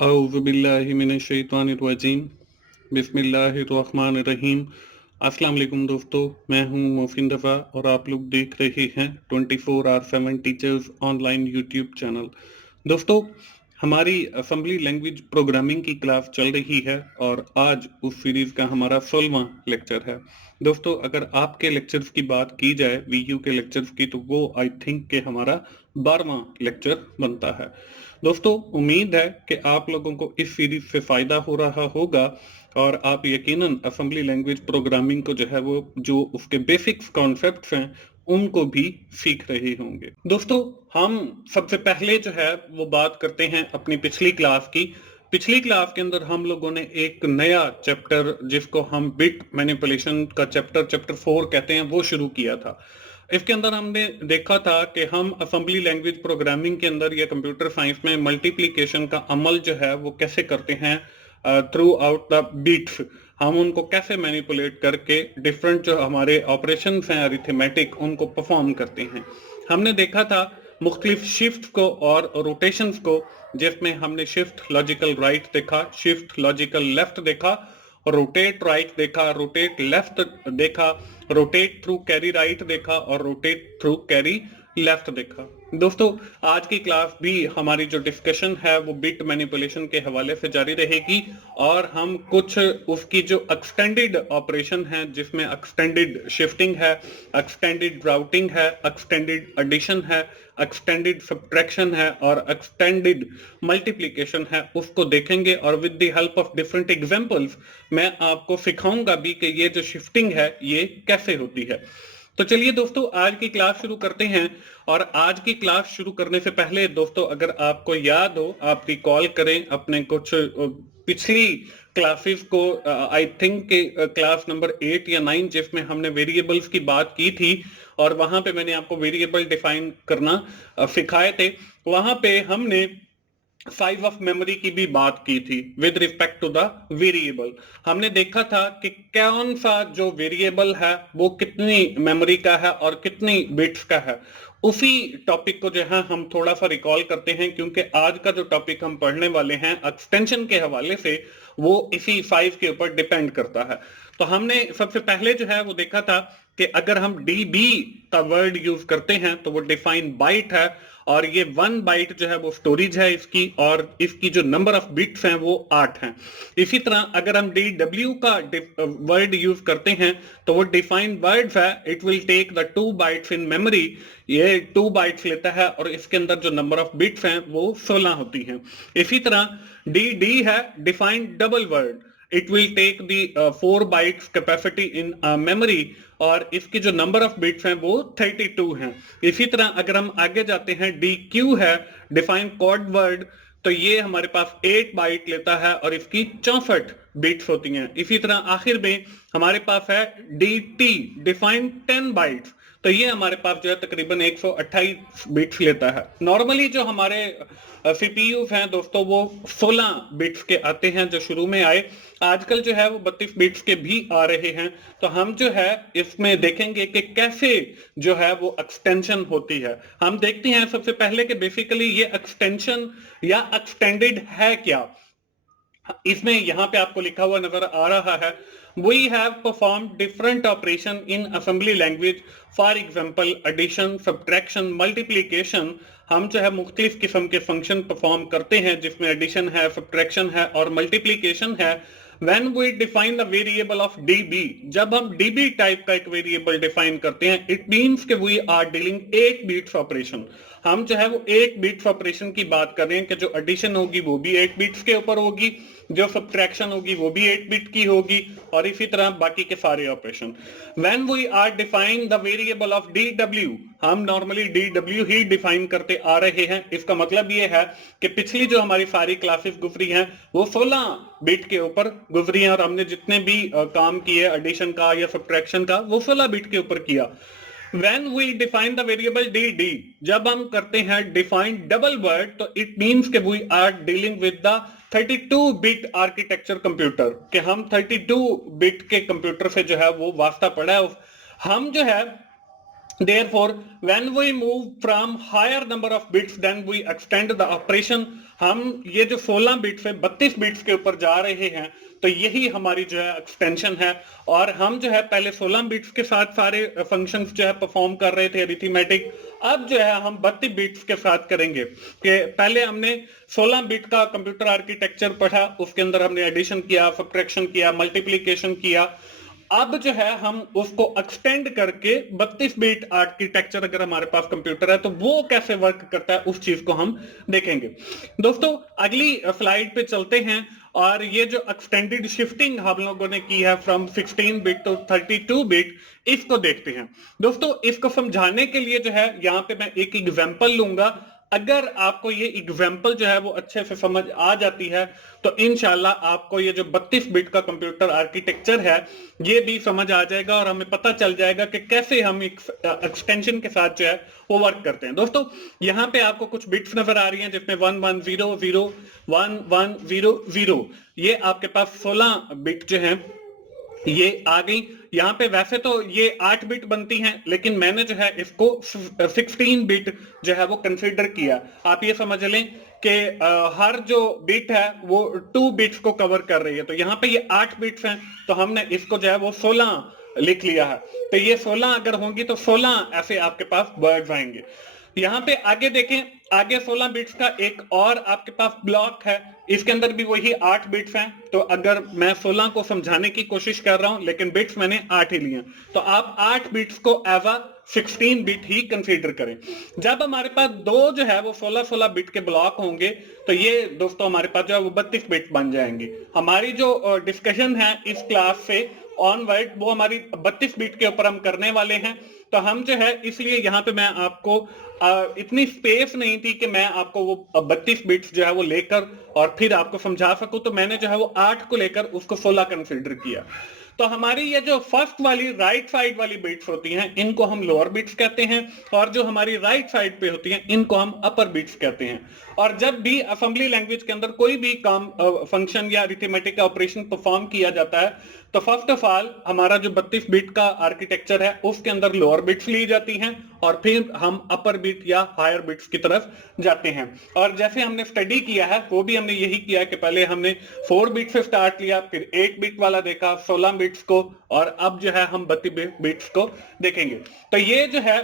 औज़ुबिल्लाहिमिनश्शैतानिर्रजीम बिस्मिल्लाहिर्रहमानिर्रहीम। अस्सलाम वालेकुम दोस्तों, मैं हूं मोहसिन रफ़ा और आप लोग देख रहे हैं 24/7 टीचर्स ऑनलाइन यूट्यूब चैनल। दोस्तों, हमारी असेंबली लैंग्वेज प्रोग्रामिंग की क्लास चल रही है और आज उस सीरीज़ का हमारा 16वां लेक्चर है। दोस्तों, अगर आपके लेक्चर्स की बात की जाए वीयू के लेक्चर्स की, तो वो आई थिंक के हमारा 12वां लेक्चर बनता है। दोस्तों, उम्मीद है कि आप लोगों को इस सीरीज से फायदा हो रहा होगा और आप यकीनन असेंबली लैंग्वेज प्रोग्रामिंग को जो है वो जो उसके बेसिक्स कॉन्सेप्ट्स हैं उनको भी सीख रहे होंगे। दोस्तों, हम सबसे पहले जो है वो बात करते हैं अपनी पिछली क्लास की। पिछली क्लास के अंदर हम लोगों ने एक नया चैप्टर जिसको हम बिट मैनिपुलेशन का चैप्टर 4 कहते हैं वो शुरू किया था। इसके अंदर हमने देखा था कि हम असेंबली लैंग्वेज प्रोग्रामिंग के अंदर या कंप्यूटर साइंस में मल्टीप्लिकेशन का अमल जो है वो कैसे करते हैं थ्रू आउट द बीट्स। हम उनको कैसे मैनिपुलेट करके डिफरेंट जो हमारे ऑपरेशंस हैं अरिथमेटिक उनको परफॉर्म करते हैं। हमने देखा था मुख्तलिफ शिफ्ट को और रोटेशंस को, जिसमें हमने शिफ्ट लॉजिकल राइट देखा, शिफ्ट लॉजिकल लेफ्ट देखा, रोटेट राइट देखा, रोटेट लेफ्ट देखा, रोटेट थ्रू कैरी राइट देखा और रोटेट थ्रू कैरी लेफ्ट देखा। दोस्तों, आज की क्लास भी हमारी जो डिस्कशन है वो बिट मैनिपुलेशन के हवाले से जारी रहेगी और हम कुछ उसकी जो एक्सटेंडेड ऑपरेशन है जिसमें एक्सटेंडेड शिफ्टिंग है, एक्सटेंडेड राउटिंग है, एक्सटेंडेड एडिशन है, एक्सटेंडेड सब्ट्रैक्शन है और एक्सटेंडेड मल्टीप्लिकेशन है, उसको देखेंगे और with the help of different examples मैं आपको सिखाऊंगा भी कि ये जो शिफ्टिंग है ये कैसे होती है। तो चलिए दोस्तों, आज की क्लास शुरू करते हैं। और आज की क्लास शुरू करने से पहले दोस्तों, अगर आपको याद हो, आप रिकॉल करें अपने कुछ पिछली क्लासेस को। आई थिंक के क्लास नंबर 8 या 9 जिसमें हमने वेरिएबल्स की बात की थी और वहां पे मैंने आपको वेरिएबल डिफाइन करना सिखाए थे। वहां पे हमने साइज ऑफ मेमोरी की भी बात की थी with respect to the variable. हमने देखा था कि कौन सा जो वेरिएबल है वो कितनी मेमोरी का है और कितनी बिट्स का है। उसी टॉपिक को जो है हम थोड़ा सा रिकॉल करते हैं, क्योंकि आज का जो टॉपिक हम पढ़ने वाले हैं एक्सटेंशन के हवाले से वो इसी साइज के ऊपर डिपेंड करता है। तो हमने सबसे पहले जो है वो देखा था कि अगर हम डीबी का वर्ड यूज करते हैं तो वो डिफाइन बाइट है और ये 1 बाइट जो है वो स्टोरेज है इसकी, और इसकी जो नंबर ऑफ बिट्स हैं वो 8 हैं। इसी तरह अगर हम DW का वर्ड यूज करते हैं तो वो डिफाइन वर्ड्स है, it will take the 2 bytes in memory. ये 2 बाइट्स लेता है और इसके अंदर जो नंबर ऑफ बिट्स हैं वो 16 होती हैं। इसी तरह DD है defined double word, it will take the 4 bytes capacity in memory और इसकी जो नंबर ऑफ बिट्स हैं वो 32 हैं। इसी तरह अगर हम आगे जाते हैं, DQ है डिफाइन कोड वर्ड, तो ये हमारे पास 8 बाइट लेता है और इसकी 64 बिट्स होती हैं। इसी तरह आखिर में हमारे पास है DT डिफाइन 10 बाइट्स, तो ये हमारे पास जो है तकरीबन 128 बिट्स लेता है। नॉर्मली जो हमारे सीपीयू हैं दोस्तों वो 16 बिट्स के आते हैं जो शुरू में आए, आजकल जो है वो 32 बिट्स के भी आ रहे हैं। तो हम जो है इसमें देखेंगे कि कैसे जो है वो एक्सटेंशन होती है। हम देखते हैं सबसे पहले कि बेसिकली ये एक्सटेंशन या एक्सटेंडेड है क्या। इसमें यहां पे आपको लिखा हुआ नजर आ रहा है, we have performed different operation in assembly language, for example addition, subtraction, multiplication। हम जो है मुख्तलिफ किस्म के फंक्शन परफॉर्म करते हैं जिसमें एडिशन है, सब्ट्रैक्शन है और मल्टीप्लिकेशन है। When we define the variable of db, जब हम db टाइप का एक वेरिएबल डिफाइन करते हैं, इट मींस कि we are dealing 8 bits operation. हम जो है वो 8 बिट्स ऑपरेशन की बात कर रहे हैं कि जो एडिशन होगी वो भी 8 बिट्स के ऊपर होगी, जो सब्ट्रैक्शन होगी वो भी 8 बिट की होगी और इसी तरह बाकी के सारे operation. When we are define the variable of dw, हम नॉर्मली dw ही डिफाइन करते आ रहे हैं। इसका मतलब ये है कि पिछली जो हमारी सारी क्लासेस गुजरी हैं वो 16 बिट के ऊपर गुजरी हैं और हमने जितने भी काम किए एडिशन का या सब्ट्रैक्शन का वो 16 बिट के ऊपर किया। When we define the variable dd, जब हम करते हैं define double word, तो it means कि we are dealing with the 32 bit architecture computer, कि हम 32 बिट के कंप्यूटर से जो है वो वास्ता पड़ा है। हम जो है Therefore, when we move from higher number of bits, then we extend the operation. हम ये जो 16 बिट्स है 32 बिट्स के ऊपर जा रहे हैं, तो यही हमारी जो है एक्सटेंशन है। और हम जो है पहले 16 बिट्स के साथ सारे फंक्शंस जो है परफॉर्म कर रहे थे अरिथमेटिक, अब जो है हम 32 बिट्स के साथ करेंगे। कि पहले हमने 16 बिट का कंप्यूटर आर्किटेक्चर पढ़ा, उसके अंदर हमने एडिशन किया, सब्ट्रैक्शन किया, मल्टीप्लिकेशन किया। अब जो है हम उसको एक्सटेंड करके 32 बिट आर्किटेक्चर अगर हमारे पास कंप्यूटर है तो वो कैसे वर्क करता है उस चीज को हम देखेंगे। दोस्तों अगली स्लाइड पे चलते हैं और ये जो एक्सटेंडेड शिफ्टिंग हम लोगों ने की है फ्रॉम 16 बिट टू 32 बिट, इसको देखते हैं। दोस्तों इसको समझाने के लिए जो है यहाँ पे मैं एक एग्जांपल लूंगा। अगर आपको ये एग्जांपल जो है वो अच्छे से समझ आ जाती है तो इंशाल्लाह आपको ये जो 32 बिट का कंप्यूटर आर्किटेक्चर है ये भी समझ आ जाएगा और हमें पता चल जाएगा कि कैसे हम एक एक्सटेंशन के साथ जो है वो वर्क करते हैं। दोस्तों यहाँ पे आपको कुछ बिट्स नजर आ रही हैं जिसमें 1100 1100, ये आपके पास 16 बिट जो है ये आ गई। यहाँ पे वैसे तो ये 8 बिट बनती हैं, लेकिन मैंने जो है इसको 16 बिट जो है वो कंसीडर किया। आप ये समझ लें कि हर जो बिट है वो 2 बिट्स को कवर कर रही है। तो यहाँ पे ये 8 बिट्स हैं, तो हमने इसको जो है वो 16 लिख लिया है। तो ये 16 अगर होंगी तो 16 ऐसे आपके पास वर्ड्स आएंगे। यहाँ पे आगे देखें, आगे 16 बिट्स का एक और आपके पास ब्लॉक है, इसके अंदर भी वही 8 बिट्स हैं। तो अगर मैं 16 को समझाने की कोशिश कर रहा हूं लेकिन बिट्स मैंने 8 ही लिए, तो आप 8 बिट्स को एज अ 16 बिट ही कंसीडर करें। जब हमारे पास दो जो है वो 16 बिट के ब्लॉक होंगे तो ये दोस्तों हमारे पास जो है वो 32 बिट बन जाएंगे। हमारी जो डिस्कशन है इस क्लास से ऑनवर्ड वो हमारी 32 बिट के ऊपर हम करने वाले हैं। तो हम जो है इसलिए यहाँ पे मैं आपको इतनी स्पेस नहीं थी कि मैं आपको वो 32 बिट्स जो है वो लेकर और फिर आपको समझा सकूं, तो मैंने जो है वो 8 को लेकर उसको 16 कंसीडर किया। तो हमारी ये जो फर्स्ट वाली राइट साइड वाली बिट्स होती हैं इनको हम लोअर बिट्स कहते हैं, और जो हमारी राइट साइड पे होती हैं इनको हम अपर बिट्स कहते हैं। और जब भी असेंबली लैंग्वेज के अंदर कोई भी काम फंक्शन या अरिथमेटिक का ऑपरेशन परफॉर्म किया जाता है तो फर्स्ट ऑफ ऑल हमारा जो 32 बिट का आर्किटेक्चर है उसके अंदर लोअर बिट्स ली जाती हैं और फिर हम अपर बिट या हायर बिट्स की तरफ जाते हैं। और जैसे हमने स्टडी किया है वो भी हमने यही किया कि पहले हमने 4 बिट से स्टार्ट लिया, फिर 8 बिट वाला देखा, 16 बिट्स को, और अब जो है हम 32 बिट्स को देखेंगे। तो ये जो है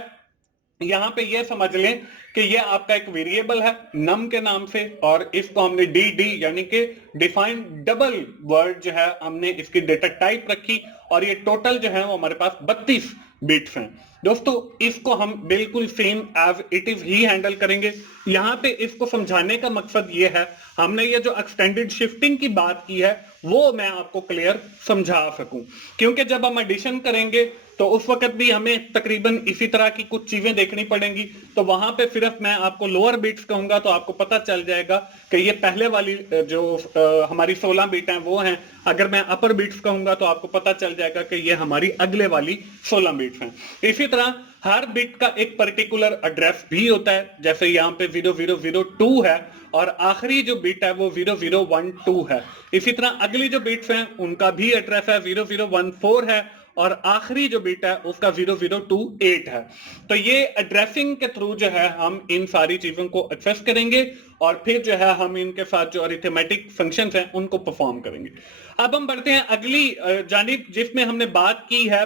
यहां पे ये समझ लें कि ये आपका एक वेरिएबल है नम के नाम से, और इसको हमने डी यानी कि डिफाइंड डबल वर्ड जो है हमने इसकी डेटा टाइप रखी, और ये टोटल जो है वो हमारे पास 32 बिट्स हैं। दोस्तों इसको हम बिल्कुल सेम एज इट इज ही हैंडल करेंगे। यहाँ पे इसको समझाने का मकसद ये है, हमने ये जो एक्सटेंडेड शिफ्टिंग की बात की है वो मैं आपको क्लियर समझा सकूं, क्योंकि जब हम एडिशन करेंगे तो उस वक्त भी हमें तकरीबन इसी तरह की कुछ चीजें देखनी पड़ेंगी। तो वहां पे सिर्फ मैं आपको लोअर बिट्स कहूंगा तो आपको पता चल जाएगा कि ये पहले वाली जो हमारी 16 बिट हैं वो हैं। अगर मैं अपर बिट्स कहूंगा तो आपको पता चल जाएगा कि ये हमारी अगले वाली 16 बिट्स हैं। इसी तरह हर बिट का एक पर्टिकुलर एड्रेस भी होता है, जैसे यहाँ पे 0002 है और आखिरी जो बिट है वो 0012 है। इसी तरह अगली जो बिट्स हैं उनका भी एड्रेस है 0014 है और आखिरी जो बिट है उसका 0028 है। तो ये एड्रेसिंग के थ्रू जो है हम इन सारी चीजों को एक्सेस करेंगे और फिर जो है हम इनके साथ जो अरिथमेटिक फंक्शंस हैं उनको परफॉर्म करेंगे। अब हम बढ़ते हैं अगली जानिब जिसमें हमने बात की है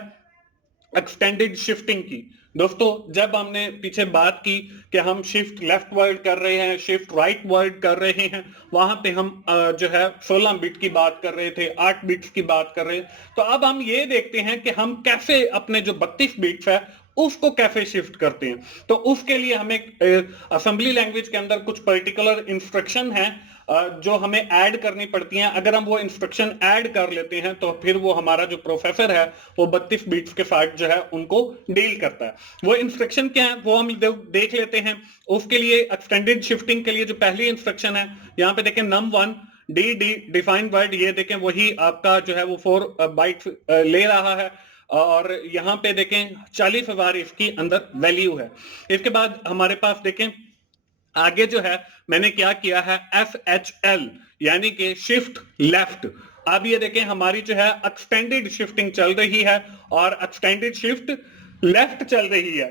एक्सटेंडेड शिफ्टिंग की। दोस्तों जब हमने पीछे बात की कि हम शिफ्ट लेफ्ट वर्ड कर रहे हैं, शिफ्ट राइट वर्ड कर रहे हैं, वहां पे हम जो है 16 बिट की बात कर रहे थे, 8 बिट्स की बात कर रहे हैं। तो अब हम ये देखते हैं कि हम कैसे अपने जो 32 बिट्स है उसको कैसे शिफ्ट करते हैं। तो उसके लिए हमें असेंबली लैंग्वेज के अंदर कुछ पर्टिकुलर इंस्ट्रक्शन है जो हमें ऐड करनी पड़ती हैं। अगर हम वो इंस्ट्रक्शन ऐड कर लेते हैं तो फिर वो हमारा जो प्रोसेसर है वो 32 बिट्स के साथ जो है उनको डील करता है। वो इंस्ट्रक्शन क्या है वो हम देख लेते हैं। उसके लिए एक्सटेंडेड शिफ्टिंग के लिए जो पहली इंस्ट्रक्शन है यहाँ पे देखें num1 डी डिफाइन वर्ड, ये देखें वही आपका जो है वो 4 बाइट ले रहा है और यहाँ पे देखें 40,000 इसकी अंदर वैल्यू है। इसके बाद हमारे पास देखें आगे जो है मैंने क्या किया है FHL यानी कि शिफ्ट लेफ्ट। अब ये देखें हमारी जो है एक्सटेंडेड शिफ्टिंग चल रही है और एक्सटेंडेड शिफ्ट लेफ्ट चल रही है।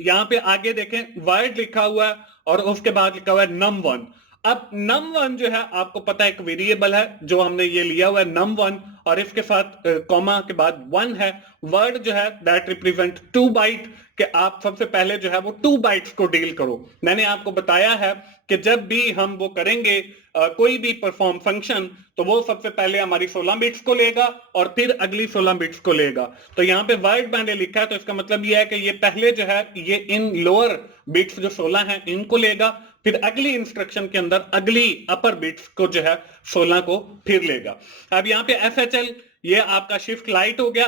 यहाँ पे आगे देखें वर्ड लिखा हुआ है और उसके बाद लिखा हुआ है num1। अब num1 जो है आपको पता है एक वेरिएबल है जो हमने ये लिया हुआ है num1 और इसके साथ कॉमा के बाद 1 है। वर्ड जो है दैट रिप्रेजेंट 2 बाइट कि आप सबसे पहले जो है वो 2 बाइट्स को डील करो। मैंने आपको बताया है कि जब भी हम वो करेंगे कोई भी परफॉर्म फंक्शन तो वो सबसे पहले हमारी 16 बिट्स को लेगा और फिर अगली 16 बिट्स को लेगा। तो यहाँ पे वर्ड मैंने लिखा है तो इसका मतलब ये है कि ये पहले जो है ये इन लोअर बिट्स जो 16 हैं इनको लेगा, फिर अगली इंस्ट्रक्शन के अंदर अगली अपर बिट्स को जो है 16 को फिर लेगा। अब यहाँ पे FHL ये आपका शिफ्ट लाइट हो गया,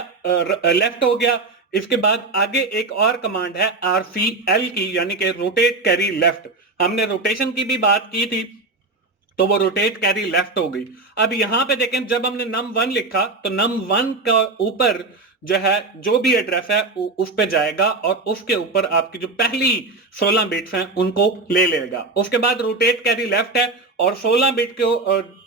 लेफ्ट हो गया। इसके बाद आगे एक और कमांड है RCL की, यानी कि रोटेट कैरी लेफ्ट। हमने रोटेशन की भी बात की थी तो वो रोटेट कैरी लेफ्ट हो गई। अब यहां पे देखें जब हमने num1 लिखा तो num1 का ऊपर जो है जो भी एड्रेस है उस पे जाएगा और उसके ऊपर आपकी जो पहली 16 बिट्स हैं उनको ले लेगा। उसके बाद रोटेट कैरी लेफ्ट है और 16 बिट के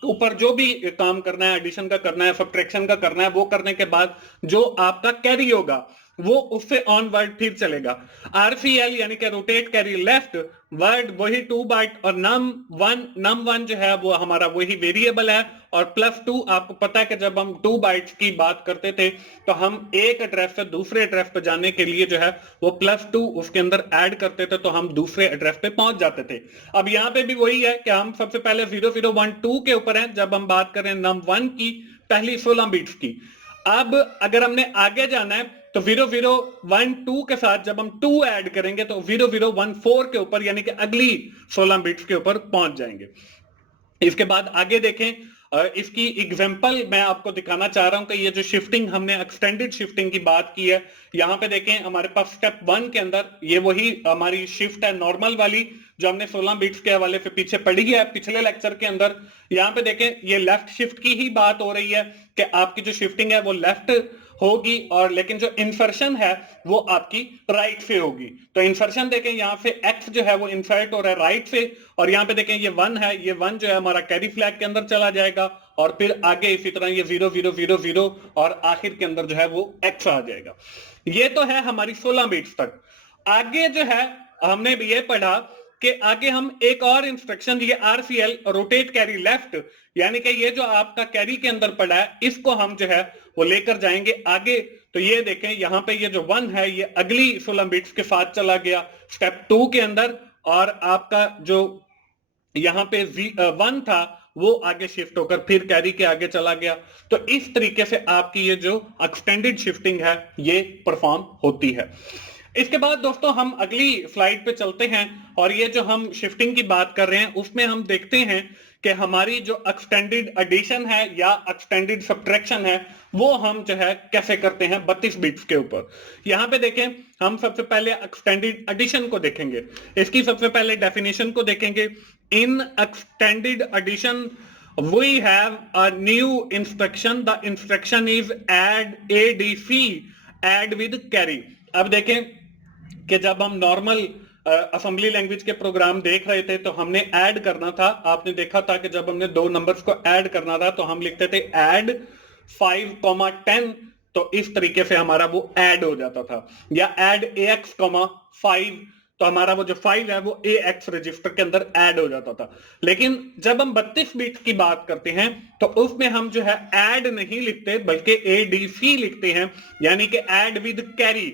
ऊपर जो भी काम करना है, एडिशन का करना है, सब्ट्रैक्शन का करना है, वो करने के बाद जो आपका कैरी होगा वो उससे ऑनवर्ड फिर चलेगा। RCL यानी कि रोटेट कैरी लेफ्ट, वर्ड वही 2 बाइट और num1 जो है वो हमारा वही वेरिएबल है और +2 आपको पता है कि जब हम 2 बाइट्स की बात करते थे तो हम एक एड्रेस से दूसरे एड्रेस पे जाने के लिए जो है वो +2 उसके अंदर ऐड करते थे तो हम दूसरे एड्रेस पे पहुंच जाते थे। अब यहाँ पे भी वही है कि हम सबसे पहले 0012 के ऊपर हैं जब हम बात करें num1 की पहली 16 बिट्स की। अब अगर हमने आगे जाना है तो 0012 के साथ जब हम 2 ऐड करेंगे तो 0014 के ऊपर यानी कि अगली 16 बिट्स के ऊपर पहुंच जाएंगे। इसके बाद आगे देखें, इसकी एग्जांपल मैं आपको दिखाना चाह रहा हूं कि ये जो शिफ्टिंग हमने एक्सटेंडेड शिफ्टिंग की बात की है, यहां पे देखें हमारे पास स्टेप 1 के अंदर ये वही हमारी शिफ्ट है नॉर्मल वाली जो हमने 16 बिट्स के हवाले से पीछे पढ़ी है पिछले लेक्चर के अंदर। यहां पे देखें ये लेफ्ट शिफ्ट की ही बात हो रही है कि आपकी जो शिफ्टिंग है वो लेफ्ट होगी और लेकिन जो इंसर्शन है वो आपकी राइट से होगी। तो इंसर्शन देखें यहाँ से x जो है वो इंसर्ट हो रहा है राइट से और यहाँ पे देखें ये 1 है, ये 1 जो है हमारा कैरी फ्लैग के अंदर चला जाएगा और फिर आगे इसी तरह ये 0 0 0 0 और आखिर के अंदर जो है वो x आ जाएगा। ये तो है हमारी 16 बिट्स तक। आगे जो है हमने भी ये पढ़ा कि आगे हम एक और इंस्ट्रक्शन ये RCL रोटेट कैरी लेफ्ट यानी कि ये जो आपका कैरी के अंदर पड़ा है इसको हम जो है वो लेकर जाएंगे आगे। तो ये देखें यहाँ पे ये जो 1 है ये अगली 16 बिट्स के साथ चला गया स्टेप 2 के अंदर और आपका जो यहाँ पे 1 था वो आगे शिफ्ट होकर फिर कैरी के आगे चला गया। तो इस तरीके से आपकी ये जो एक्सटेंडेड शिफ्टिंग है ये परफॉर्म होती है। इसके बाद दोस्तों हम अगली स्लाइड पे चलते हैं और ये जो हम शिफ्टिंग की बात कर रहे हैं उसमें हम देखते हैं कि हमारी जो एक्सटेंडेड एडिशन है या एक्सटेंडेड सब्ट्रैक्शन है वो हम जो है कैसे करते हैं 32 बिट्स के ऊपर। यहाँ पे देखें हम सबसे पहले एक्सटेंडेड एडिशन को देखेंगे, इसकी सबसे पहले डेफिनेशन को देखेंगे। In extended addition we have a new instruction, the instruction is add ADC, add with carry। अब देखें कि जब हम नॉर्मल असेंबली लैंग्वेज के प्रोग्राम देख रहे थे तो हमने ऐड करना था, आपने देखा था कि जब हमने दो नंबर्स को ऐड करना था तो हम लिखते थे ऐड 5,10 तो इस तरीके से हमारा वो ऐड हो जाता था, या ऐड AX, 5 तो हमारा वो जो 5 है वो AX रजिस्टर के अंदर ऐड हो जाता था। लेकिन जब हम 32 बिट्स की बात करते हैं तो उसमें हम जो है ऐड नहीं लिखते बल्कि ADC लिखते हैं, यानी कि ऐड विद कैरी,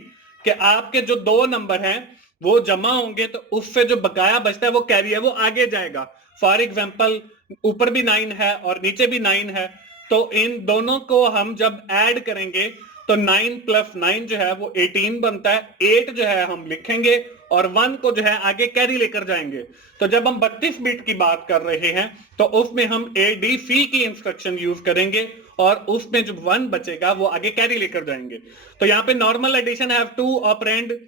कि आपके जो दो नंबर हैं वो जमा होंगे तो उससे जो बकाया बचता है वो कैरी है वो आगे जाएगा। फॉर एग्जांपल ऊपर भी 9 है और नीचे भी 9 है तो इन दोनों को हम जब ऐड करेंगे तो 9 + 9 जो है वो 18 बनता है। 8 जो है हम लिखेंगे और 1 को जो है आगे कैरी लेकर जाएंगे। तो जब हम 32 बिट की बात कर रहे हैं तो उसमें हम ADC की इंस्ट्रक्शन यूज करेंगे और उसमें जो 1 बचेगा वो आगे कैरी लेकर जाएंगे। तो यहाँ पे normal addition have 2 operand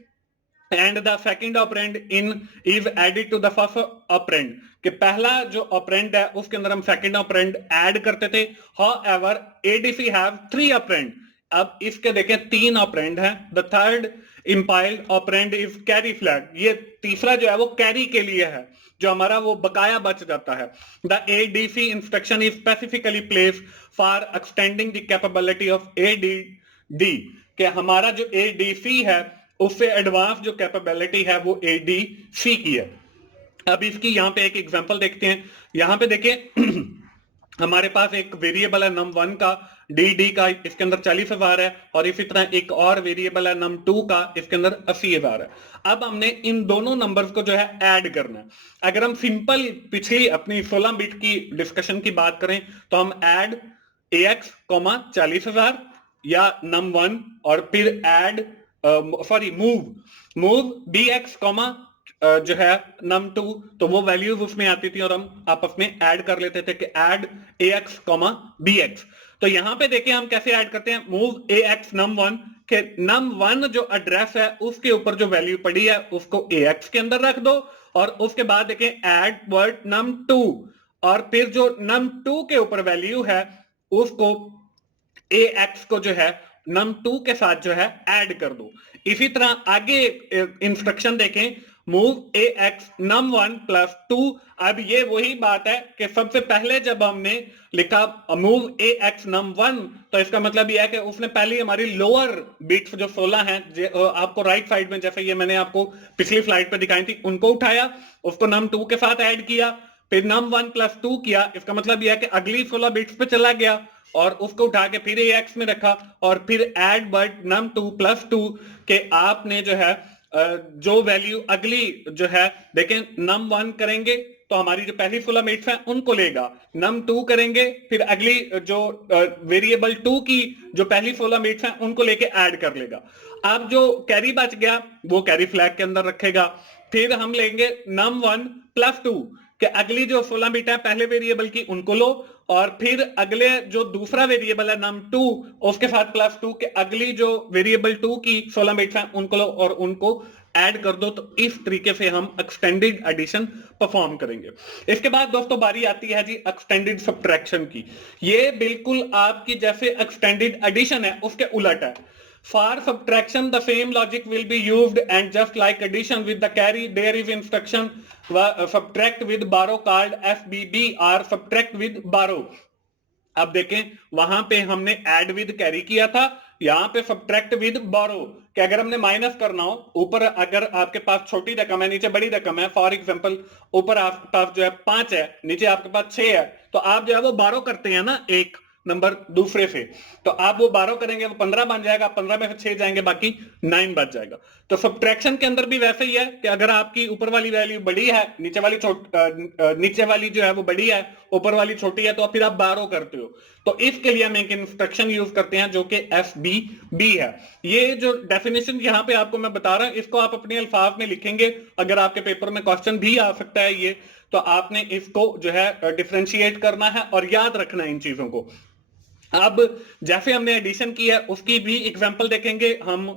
and the second operand in is added to the first operand, कि पहला जो ऑपरेंड है उसके अंदर हम सेकंड ऑपरेंड ऐड करते थे। हाउएवर ADC हैव 3 ऑपरेंड, अब इसके देखें 3 ऑपरेंड है। The third implied operand is carry flag, ये तीसरा जो है वो कैरी के लिए है जो हमारा वो बकाया बच जाता है। The ADC instruction is specifically placed for extending the capability of ADD, कि हमारा जो ADC है उससे एडवांस जो कैपेबिलिटी है वो ADC की है। अब इसकी यहाँ पे एक एग्जांपल देखते हैं। यहाँ पे देखिए हमारे पास एक वेरिएबल है num1 का, डी का, इसके अंदर 40,000 है, और इसी तरह एक और वेरिएबल है num2 का, इसके अंदर 80,000 है। अब हमने इन दोनों नंबर्स को जो है ऐड करना है। अगर हम सिंपल पिछली अपनी 16 बिट की डिस्कशन की बात करें तो हम ऐड AX 40,000 या num1 और फिर ऐड मूव BX जो है num2, तो वो वैल्यूज उसमें आती थी और हम आपस में ऐड कर लेते थे कि ऐड AX BX। तो यहां पे देखिए हम कैसे ऐड करते हैं, मूव AX num1 के num1 जो एड्रेस है उसके ऊपर जो वैल्यू पड़ी है उसको AX के अंदर रख दो, और उसके बाद देखें ऐड वर्ड num2, और फिर जो num2 के ऊपर वैल्यू है उसको AX को जो है num2 के साथ जो है ऐड कर दो। इसी तरह आगे इंस्ट्रक्शन देखें, मूव AX num1 प्लस 2। अब ये वही बात है कि सबसे पहले जब हमने लिखा मूव AX num1 तो इसका मतलब यह है कि उसने पहले हमारी लोअर बिट्स जो 16 हैं आपको राइट साइड में, जैसे ये मैंने आपको पिछली स्लाइड पे दिखाई थी, उनको उठाया, उसको num2 के साथ ऐड किया, फिर num1 प्लस 2 किया। इसका मतलब यह है कि अगली 16 बिट्स पे चला गया और उसको उठा के फिर AX में रखा, और फिर ऐड बट num2 प्लस 2 के आपने जो है जो वैल्यू अगली जो है देखें num1 करेंगे तो हमारी जो पहली 16 बिट्स हैं उनको लेगा, num2 करेंगे फिर अगली जो वेरिएबल 2 की जो पहली 16 बिट्स हैं उनको लेके ऐड कर लेगा। अब जो कैरी बच गया वो कैरी फ्लैग के अंदर रखेगा। फिर हम लेंगे num1 प्लस 2 कि अगली जो 16 बिट है पहले वेरिएबल की उनको लो, और फिर अगले जो दूसरा वेरिएबल है num2 उसके साथ प्लस 2 के अगली जो वेरिएबल 2 की 16 बिट्स हैं उनको लो और उनको ऐड कर दो। तो इस तरीके से हम एक्सटेंडेड एडिशन परफॉर्म करेंगे। इसके बाद दोस्तों बारी आती है जी एक्सटेंडेड सब्ट्रैक्शन की। ये बिल्कुल आपकी जैसे एक्सटेंडेड एडिशन है उसके उलट है। For subtraction, the same logic will be used, and just like addition with the carry, there is instruction subtract with borrow called SBB or subtract with borrow। अब देखें वहां पे हमने ऐड विद कैरी किया था, यहां पे सब्ट्रैक्ट विद बोरो कि अगर हमने माइनस करना हो, ऊपर अगर आपके पास छोटी रकम है नीचे बड़ी रकम है, फॉर एग्जांपल ऊपर आपके पास जो है 5 है नीचे आपके पास 6 है, तो आप जो है वो बारो करते हैं ना एक नंबर दूसरे से, तो आप वो 12 करेंगे वो 15 बन जाएगा, 15 में से 6 जाएंगे बाकी 9 बच जाएगा। तो सब्ट्रैक्शन के अंदर भी वैसे ही है कि अगर आपकी ऊपर वाली वैल्यू बड़ी है नीचे वाली जो है वो बड़ी है ऊपर वाली छोटी है, तो फिर आप 12 करते हो। तो इसके लिए हम एक इंस्ट्रक्शन यूज करते हैं जो कि SBB है। ये जो डेफिनेशन यहाँ पे आपको मैं बता रहा हूं इसको आप अपने अल्फाज में लिखेंगे, अगर आपके पेपर में क्वेश्चन भी आ सकता है ये, तो आपने इसको जो है डिफरेंशिएट करना है और याद रखना है इन चीजों को। अब जैसे हमने एडिशन की है उसकी भी एग्जांपल देखेंगे हम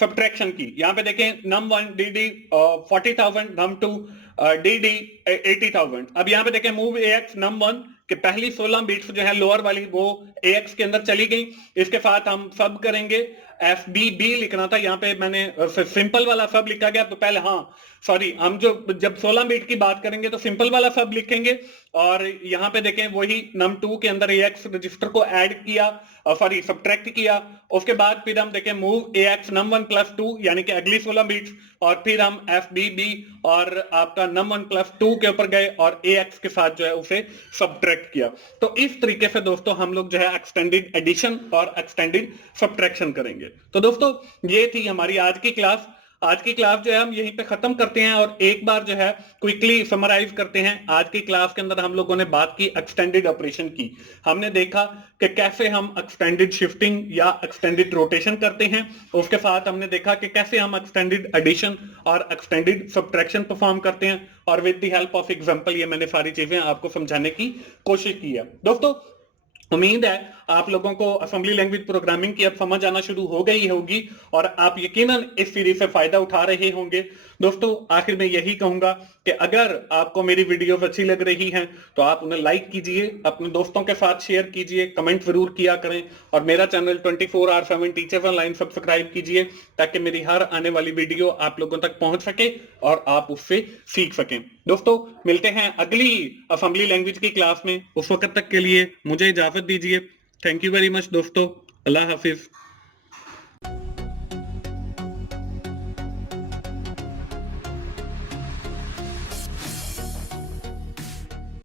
सब्ट्रैक्शन की। यहां पे देखें num1 dd 40,000 num2 dd 80,000। अब यहां पे देखें मूव AX num1 कि पहली 16 बिट्स जो है लोअर वाली वो AX के अंदर चली गई, इसके साथ हम सब करेंगे SBB लिखना था, यहाँ पे मैंने सिंपल वाला सब लिखा गया। तो पहले हम जब 16 बिट की बात करेंगे तो सिंपल वाला सब लिखेंगे, और यहाँ पे देखें वही num2 के अंदर AX रजिस्टर को ऐड किया सब्ट्रैक्ट किया, उसके बाद फिर हम देखें मूव AX num1 प्लस 2 यानी कि अगली 16 बिट्स, और फिर हम FBB और आपका num1 प्लस 2 के ऊपर गए और AX के साथ जो है उसे सब्ट्रैक्ट किया। तो इस तरीके से दोस्तों हम लोग जो है एक्सटेंडेड एडिशन और एक्सटेंडेड सब्ट्रैक्शन करेंगे। तो दोस्तों ये थी हमारी आज की क्लास। आज की क्लास जो है हम यहीं पे खत्म करते हैं और एक बार जो है क्विकली समराइज करते हैं। आज की क्लास के अंदर हम लोगों ने बात की एक्सटेंडेड ऑपरेशन की। हमने देखा कि कैसे हम एक्सटेंडेड शिफ्टिंग या एक्सटेंडेड रोटेशन करते हैं, उसके साथ हमने देखा कि कैसे हम एक्सटेंडेड एडिशन और एक्सटेंडेड सब्ट्रैक्शन परफॉर्म करते हैं, और with the help of example ये मैंने सारी चीजें आपको समझाने की कोशिश की है। दोस्तों उम्मीद है आप लोगों को असेंबली लैंग्वेज प्रोग्रामिंग की अब समझ आना शुरू हो गई होगी और आप यकीनन इस सीरीज से फायदा उठा रहे होंगे। दोस्तों आखिर में यही कहूंगा कि अगर आपको मेरी वीडियोस अच्छी लग रही हैं तो आप उन्हें लाइक कीजिए, अपने दोस्तों के साथ शेयर कीजिए, कमेंट जरूर किया करें, और मेरा चैनल 24/7 टीचर्स ऑनलाइन सब्सक्राइब कीजिए ताकि मेरी हर आने वाली वीडियो आप लोगों तक पहुंच सके और आप उससे सीख सकें। दोस्तों मिलते हैं अगली असेंबली लैंग्वेज की क्लास में, उस वक्त तक के लिए मुझे इजाजत दीजिए। थैंक यू वेरी मच दोस्तों, अल्लाह हाफिज।